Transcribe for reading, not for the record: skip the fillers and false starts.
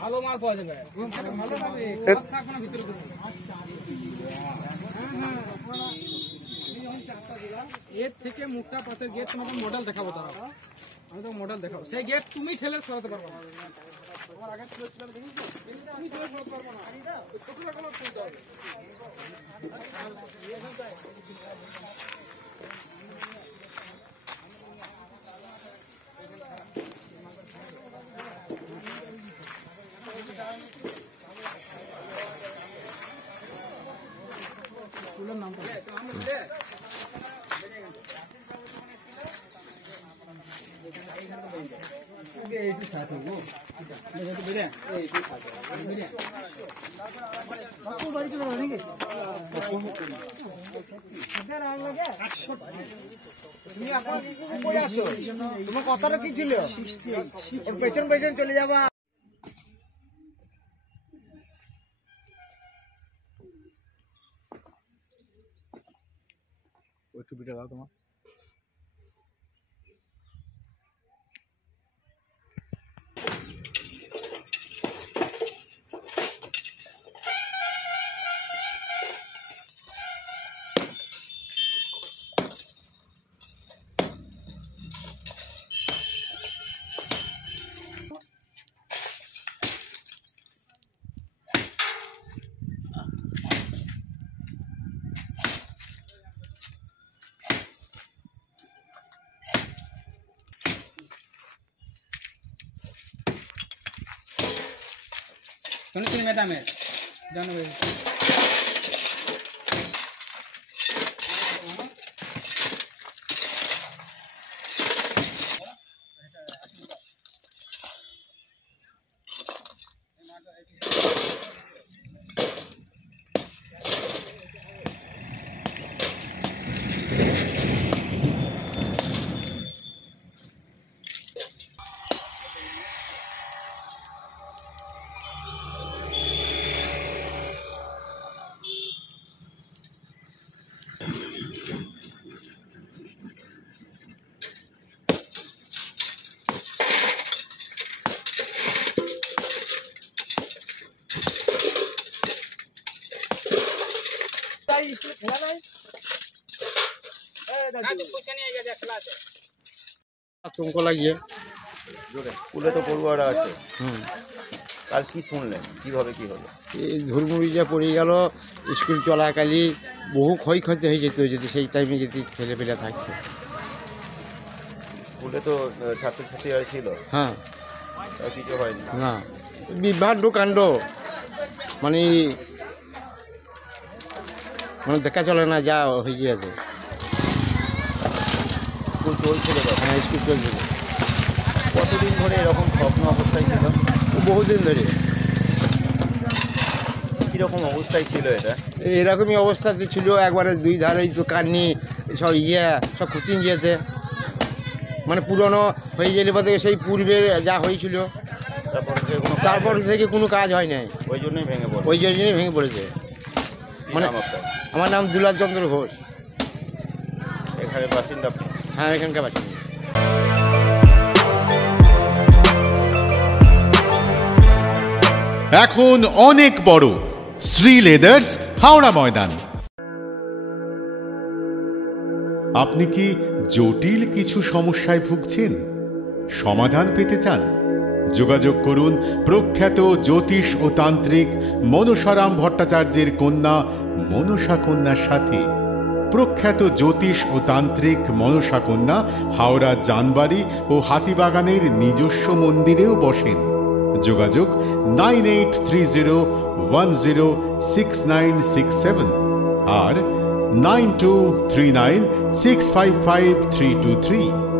ভালো মাল পাওয়া যাবে। এর থেকে মোটা পাতের গেট তোমাকে মডেল দেখাবো, তারা আমি তো মডেল দেখাবো। সেই গেট তুমি ঠেলে সরাতে পারবো না। তোমার আগে ছিল তুমি ঠেলে সরাতে পারবো না। ছোটটা কোনো তুলতে হবে। ফুলের নাম তোমার কথাটা কি ছিল? পেছন পেছন চলে যাবা। ওই টুপিটা দাও তোমার। শুনেছি ম্যাডামের জানবে। तुमको লাগিয়ে স্কুলে তো পড়ুয়ারা আছে। কাল কি শুনলেন, কিভাবে কি হলো? এই ঝুরমুড়ি যা পড়ে গেল, স্কুল চলাকালী বহু ক্ষয়ক্ষতি হয়ে যেত যদি সেই টাইমে যদি ছেলেপেলে থাকতো। স্কুলে তো ছাত্রছাত্রীরা ছিল। হ্যাঁ, কিছু হয়নি না, বিভ্রান্ত কাণ্ড, মানে মানে দেখা চলে না যা হয়ে গিয়েছে। স্কুল চলছিল তো? হ্যাঁ, স্কুল চলছিল। কতদিন ধরে এরকম স্বপ্ন অবস্থায় ছিল? বহুদিন ধরে কীরকম অবস্থায় ছিল এটা? এরকমই অবস্থাতে ছিল, একবারে দুই ধারে দোকান নিয়ে সব সব খুঁচিয়ে গিয়েছে, মানে পুরনো হয়ে গেলে বা সেই পূর্বে যা হয়েছিল তারপর থেকে কোনো কাজ হয় নাই, ওই জন্যই ভেঙে পড়ে। ওই জন্যই ভেঙে পড়েছে। মানে আমার নাম দুলাল চন্দ্র ঘোষ। এখানে বাসিন্দা? হ্যাঁ, এখানকার বাসিন্দা। এখন অনেক বড় শ্রী লেদার্স, হাওড়া ময়দান। আপনি কি জটিল কিছু সমস্যায় ভুগছেন, সমাধান পেতে চান? যোগাযোগ করুন প্রখ্যাত জ্যোতিষ ও তান্ত্রিক মনসারাম ভট্টাচার্যের কন্যা মনসা কন্যার সাথে। প্রখ্যাত জ্যোতিষ ও তান্ত্রিক মনসা কন্যা হাওড়া জানবাড়ি ও হাতিবাগানের নিজস্ব মন্দিরেও বসেন। যোগাযোগ 9830106967 আর 9239655323।